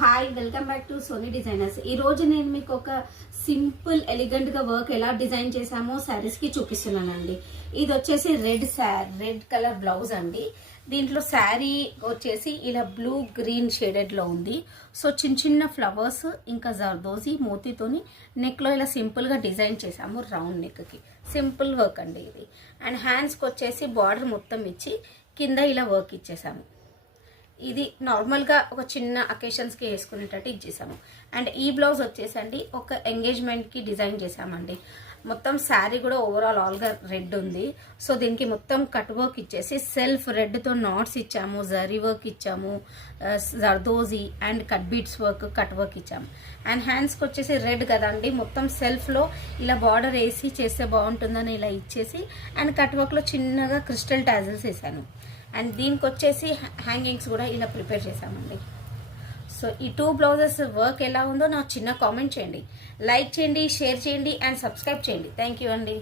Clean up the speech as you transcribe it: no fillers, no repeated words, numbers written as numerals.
Hi, welcome back to Soni designers. ఈ రోజు నేను మీకు ఒక సింపుల్ ఎలిగెంట్ గా వర్క్ ఎలా డిజైన్ చేసామో శారీస్ కి చూపిస్తున్నానండి. ఇది వచ్చేసి రెడ్ కలర్ బ్లౌజ్ అండి. దీంట్లో శారీ వచ్చేసి ఇలా బ్లూ గ్రీన్ షేడెడ్ లో ఉంది. సో చిన్న చిన్న ఫ్లవర్స్ ఇంకా జర్దోజీ మోతీతోని నెక్ లో ఇలా సింపుల్ గా డిజైన్ చేసాము. రౌండ్ నెక్ కి సింపుల్ వర్క్ అండి ఇది. అండ్ హ్యాండ్స్ కి వచ్చేసి బార్డర్ మొత్తం ఇచ్చి కింద ఇలా వర్క్ ఇచ్చేసాము. ఇది నార్మల్గా ఒక చిన్న అకేషన్స్కి వేసుకునేటట్టు ఇచ్చేసాము. అండ్ ఈ బ్లౌజ్ వచ్చేసండి ఒక ఎంగేజ్మెంట్కి డిజైన్ చేసామండి. మొత్తం శారీ కూడా ఓవరాల్ ఆల్గా రెడ్ ఉంది. సో దీనికి మొత్తం కట్ వర్క్ ఇచ్చేసి సెల్ఫ్ రెడ్తో నాట్స్ ఇచ్చాము, జరీ వర్క్ ఇచ్చాము, zardozi and cut beads work, cut work ఇచ్చాము. అండ్ హ్యాండ్స్కి వచ్చేసి రెడ్ కదండి, మొత్తం సెల్ఫ్లో ఇలా బార్డర్ వేసి చేస్తే బాగుంటుందని ఇలా ఇచ్చేసి అండ్ కట్ వర్క్లో చిన్నగా క్రిస్టల్ టాజిల్స్ వేసాను. అండ్ దీనికి వచ్చేసి హ్యాంగింగ్స్ కూడా ఇలా ప్రిపేర్ చేసామండి. సో ఈ 2 బ్లౌజెస్ వర్క్ ఎలా ఉందో నాకు చిన్న కామెంట్ చేయండి, లైక్ చేయండి, షేర్ చేయండి అండ్ సబ్స్క్రైబ్ చేయండి. థ్యాంక్ యూ అండి.